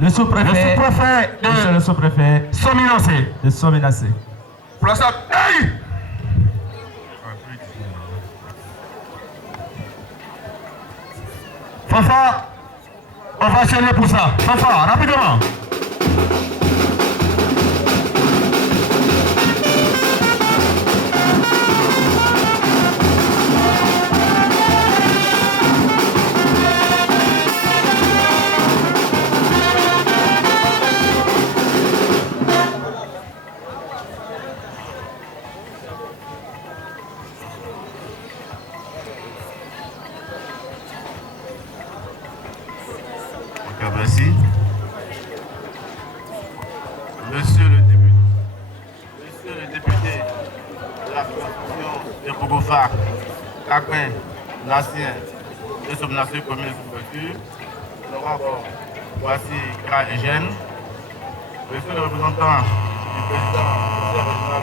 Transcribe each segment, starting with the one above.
Le sous-préfet. Monsieur le sous-préfet. Sominacé. De Sominacé. Place à hey! Fafa, on va chaîner pour ça. Fafa, rapidement. Merci. Monsieur le député de la Constitution de Bogofa, Kakwen, Nassien, de Sominacé commune de sous-préfecture, honorable voici Kra et Gênes, monsieur le représentant du président du conseil régional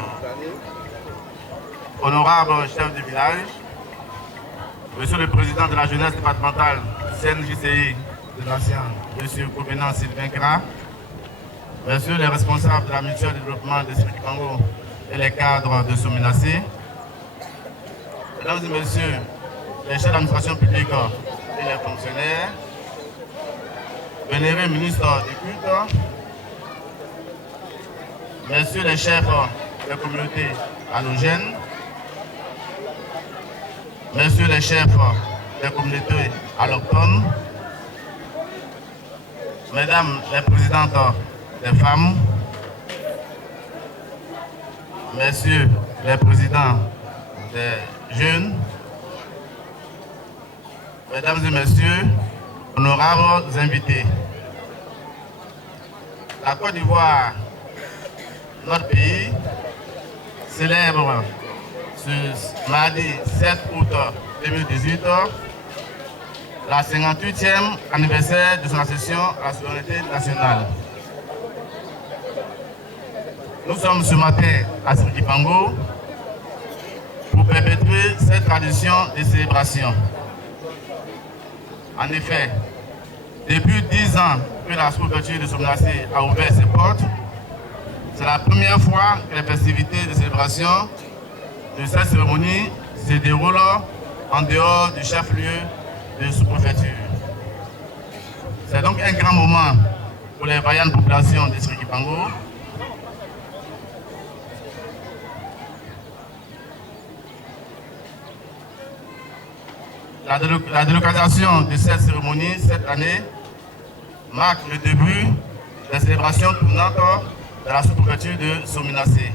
de honorable chef de village, monsieur le président de la jeunesse départementale CNJCI de l'ancien, monsieur Koubénan Sylvain Kra, monsieur les responsables de la mutuelle de développement de Srikipango et les cadres de Sominacé, mesdames et messieurs, les chefs d'administration publique et les fonctionnaires, vénérés ministres du culte, messieurs les chefs des communautés allogènes, messieurs les chefs des communautés allochtones, mesdames les présidentes des femmes, messieurs les présidents des jeunes, mesdames et messieurs, honorables invités. La Côte d'Ivoire, notre pays, célèbre ce mardi 7 août 2018 la 58e anniversaire de son accession à la souveraineté nationale. Nous sommes ce matin à Srikipango pour perpétuer cette tradition de célébration. En effet, depuis 10 ans que la sous-préfecture de Sominacé a ouvert ses portes, c'est la première fois que les festivités de célébration de cette cérémonie se déroulent en dehors du chef-lieu de sous-préfecture. C'est donc un grand moment pour les vaillantes populations de Srikipango. La délocalisation de cette cérémonie cette année marque le début des célébrations tournantes de la sous-préfecture de Sominacé.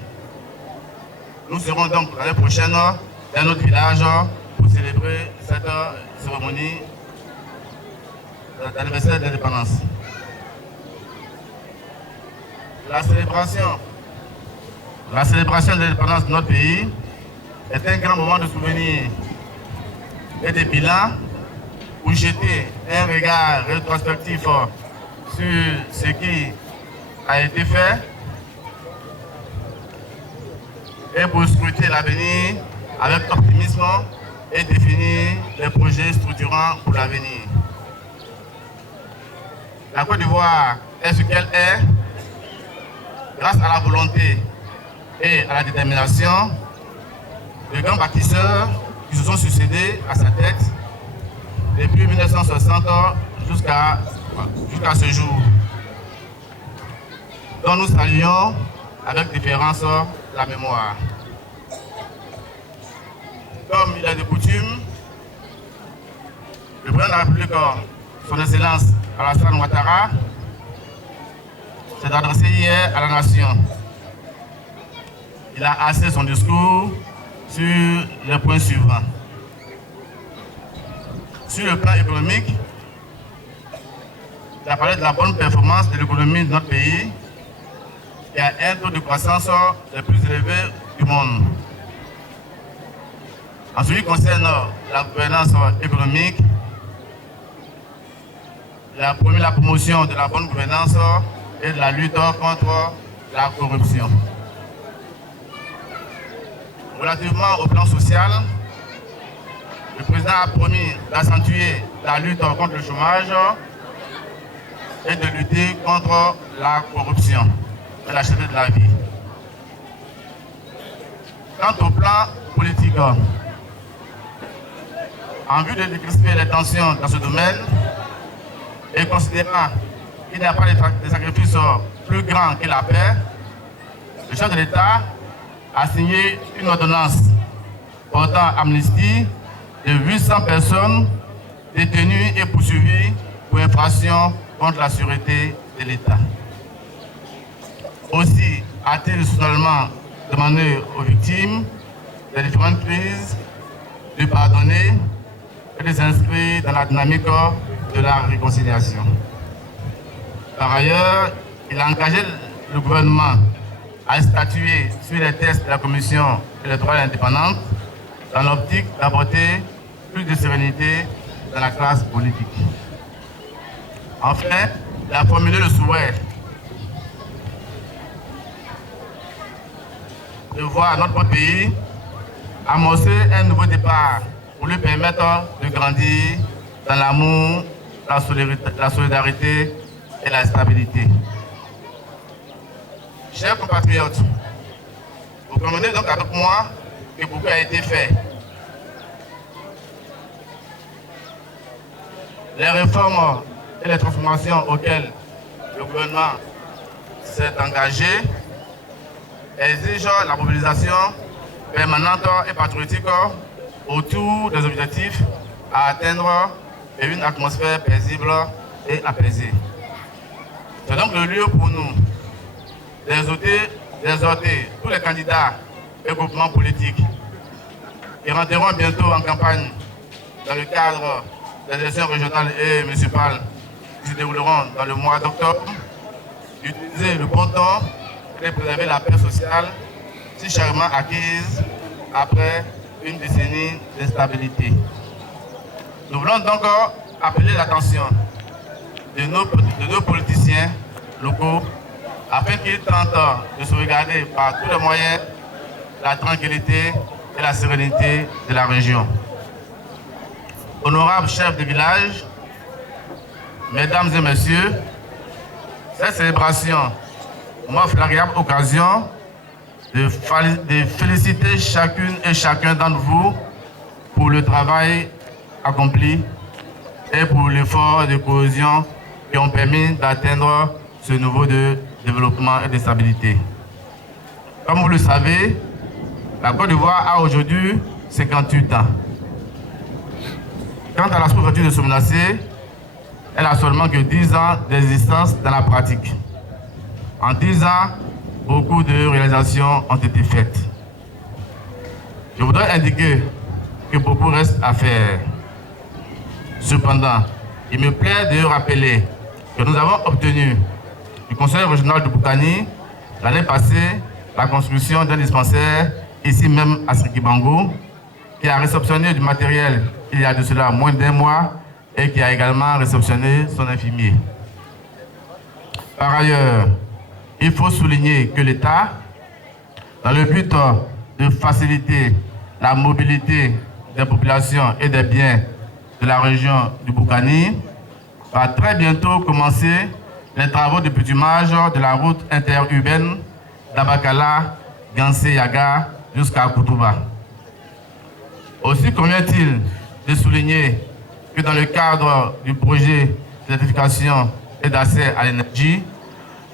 Nous serons donc l'année prochaine dans notre village pour célébrer cette cérémonie d'anniversaire de l'indépendance. La célébration de l'indépendance de notre pays est un grand moment de souvenir et de bilan pour jeter un regard rétrospectif sur ce qui a été fait et pour scruter l'avenir avec optimisme et définir les projets structurants pour l'avenir. La Côte d'Ivoire est ce qu'elle est grâce à la volonté et à la détermination de grands bâtisseurs qui se sont succédés à sa tête depuis 1960 jusqu'à ce jour, dont nous saluons avec différence la mémoire. Comme il est de coutume, le président de la République, son Excellence Alassane Ouattara, s'est adressé hier à la nation. Il a axé son discours sur les points suivants. Sur le plan économique, il a parlé de la bonne performance de l'économie de notre pays, qui a un taux de croissance le plus élevé du monde. En ce qui concerne la gouvernance économique, il a promu la promotion de la bonne gouvernance et de la lutte contre la corruption. Relativement au plan social, le président a promis d'accentuer la lutte contre le chômage et de lutter contre la corruption et la cherté de la vie. Quant au plan politique, en vue de décrisper les tensions dans ce domaine et considérant qu'il n'y a pas de sacrifice plus grand que la paix, le chef de l'État a signé une ordonnance portant amnistie de 800 personnes détenues et poursuivies pour infraction contre la sûreté de l'État. Aussi a-t-il solennellement demandé aux victimes des différentes crises de pardonner et de s'inscrire dans la dynamique de la réconciliation. Par ailleurs, il a engagé le gouvernement à statuer sur les tests de la Commission électorale indépendante dans l'optique d'apporter plus de sérénité dans la classe politique. Enfin, il a formulé le souhait de voir notre pays amorcer un nouveau départ pour lui permettre de grandir dans l'amour, la solidarité et la stabilité. Chers compatriotes, vous comprenez donc avec moi que beaucoup a été fait. Les réformes et les transformations auxquelles le gouvernement s'est engagé exigent la mobilisation permanente et patriotique autour des objectifs à atteindre et une atmosphère paisible et apaisée. C'est donc le lieu pour nous d'exhorter tous les candidats et groupements politiques qui rentreront bientôt en campagne dans le cadre des élections régionales et municipales qui se dérouleront dans le mois d'octobre, d'utiliser le bon temps et de préserver la paix sociale si chèrement acquise après une décennie d'instabilité. Nous voulons donc appeler l'attention de nos politiciens locaux afin qu'ils tentent de sauvegarder par tous les moyens la tranquillité et la sérénité de la région. Honorables chefs de village, mesdames et messieurs, cette célébration m'offre l'agréable occasion de féliciter chacune et chacun d'entre vous pour le travail accompli et pour l'effort de cohésion qui ont permis d'atteindre ce niveau de développement et de stabilité. Comme vous le savez, la Côte d'Ivoire a aujourd'hui 58 ans. Quant à la sous-préfecture de Somenasé, elle a seulement que 10 ans d'existence dans la pratique. En 10 ans, beaucoup de réalisations ont été faites. Je voudrais indiquer que beaucoup reste à faire. Cependant, il me plaît de rappeler que nous avons obtenu du Conseil régional de Boukani l'année passée la construction d'un dispensaire ici même à Srikibango, qui a réceptionné du matériel il y a de cela moins d'un mois et qui a également réceptionné son infirmier. Par ailleurs, il faut souligner que l'État, dans le but de faciliter la mobilité des populations et des biens de la région du Boukani, va très bientôt commencer les travaux de bitumage de la route interurbaine d'Abakala-Gansé-Yaga jusqu'à Koutouba. Aussi convient-il de souligner que dans le cadre du projet d'électrification et d'accès à l'énergie,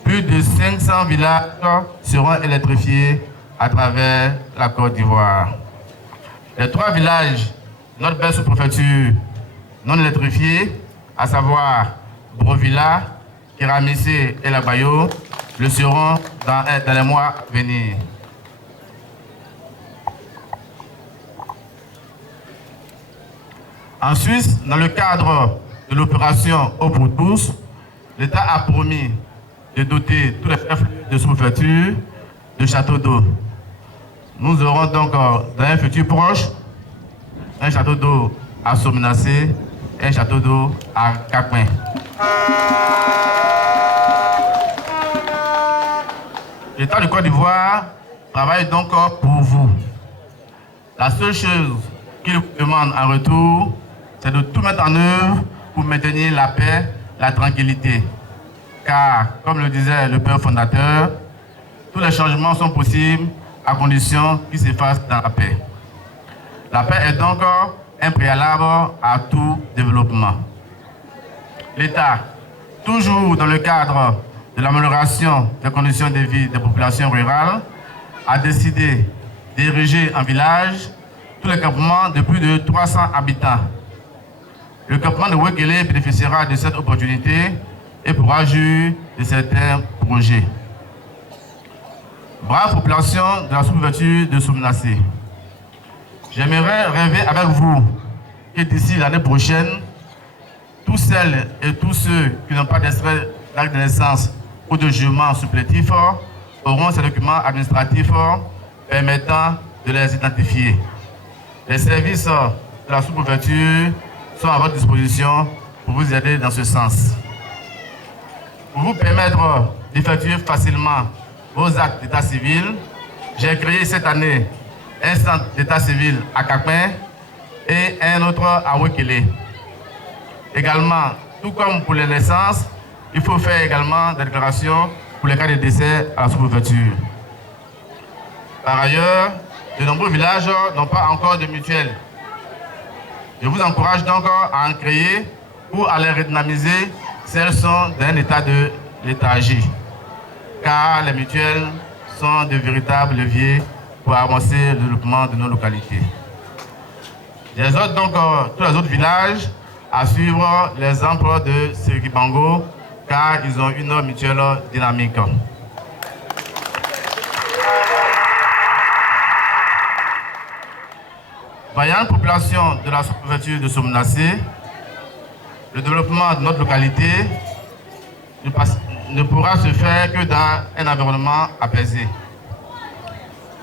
plus de 500 villages seront électrifiés à travers la Côte d'Ivoire. Les 3 villages de notre belle sous-préfecture non électrifiés, à savoir Brovilla, Kiramissé et Labayo, le seront dans les mois à venir. En Suisse, dans le cadre de l'opération Eau pour tous, l'État a promis de doter tous les chefs de sous-préfecture de châteaux d'eau. Nous aurons donc dans un futur proche un château d'eau à Somenasé et un château d'eau à Kakouin. L'État de Côte d'Ivoire travaille donc pour vous. La seule chose qu'il vous demande en retour, c'est de tout mettre en œuvre pour maintenir la paix, la tranquillité. car, comme le disait le père fondateur, tous les changements sont possibles à condition qu'ils se fassent dans la paix. La paix est donc un préalable à tout développement. L'État, toujours dans le cadre de l'amélioration des conditions de vie des populations rurales, a décidé d'ériger en village tous les campements de plus de 300 habitants. Le campement de Wekele bénéficiera de cette opportunité et pourra jouir de certains projets. Brave population de la sous-préfecture de Soumenassé, j'aimerais rêver avec vous que d'ici l'année prochaine, tous celles et tous ceux qui n'ont pas d'extrait d'acte de naissance ou de jugement supplétif auront ces documents administratifs permettant de les identifier. Les services de la sous-préfecture sont à votre disposition pour vous aider dans ce sens. Pour vous permettre d'effectuer facilement vos actes d'état civil, j'ai créé cette année un centre d'état civil à Kakpin et un autre à Wekele. Également, tout comme pour les naissances, il faut faire également des déclarations pour les cas de décès à la sous-préfecture. Par ailleurs, de nombreux villages n'ont pas encore de mutuelle. Je vous encourage donc à en créer ou à les redynamiser si elles sont dans un état de léthargie, car les mutuelles sont de véritables leviers pour avancer le développement de nos localités. J'exhorte donc tous les autres villages à suivre l'exemple de Sirikibango, car ils ont une mutuelle dynamique. Vaillante population de la sous-préfecture de Soumenassé, le développement de notre localité ne pourra se faire que dans un environnement apaisé.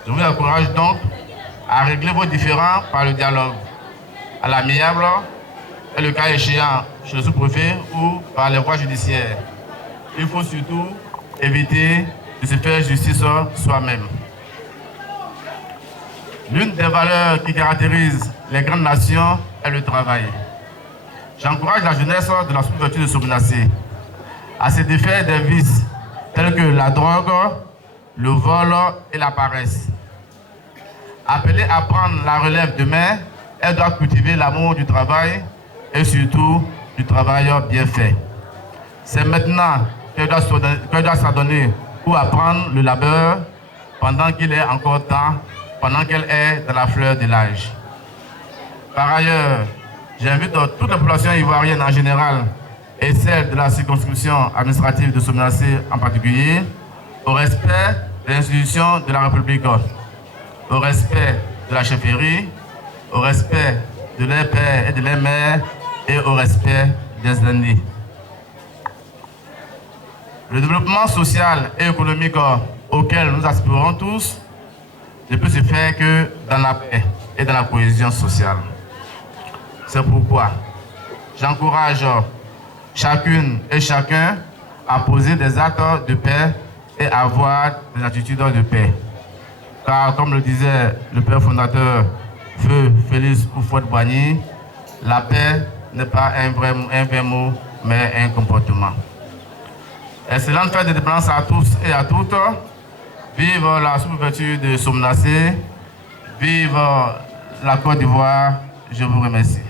Je vous encourage donc à régler vos différends par le dialogue, à l'amiable et le cas échéant chez le sous-préfet ou par les voies judiciaires. Il faut surtout éviter de se faire justice soi-même. L'une des valeurs qui caractérise les grandes nations est le travail. J'encourage la jeunesse de la sous-préfecture de Soumenassé à se défaire des vices tels que la drogue, le vol et la paresse. Appelée à prendre la relève demain, elle doit cultiver l'amour du travail et surtout du travail bien fait. C'est maintenant qu'elle doit s'adonner pour apprendre le labeur pendant qu'il est encore temps, pendant qu'elle est dans la fleur de l'âge. Par ailleurs, j'invite toute la population ivoirienne en général et celle de la circonscription administrative de Soumenassé en particulier au respect des institutions de la République, au respect de la chefferie, au respect de leurs pères et de leurs mères et au respect des aînés. Le développement social et économique auquel nous aspirons tous ne peut se faire que dans la paix et dans la cohésion sociale. C'est pourquoi j'encourage chacune et chacun à poser des actes de paix et à avoir des attitudes de paix. Car comme le disait le père fondateur Feu Félix Houphouët-Boigny, la paix n'est pas un vrai mot, mais un comportement. Excellente fête de dépendance à tous et à toutes. Vive la sous-préfecture de Soumenassé. Vive la Côte d'Ivoire. Je vous remercie.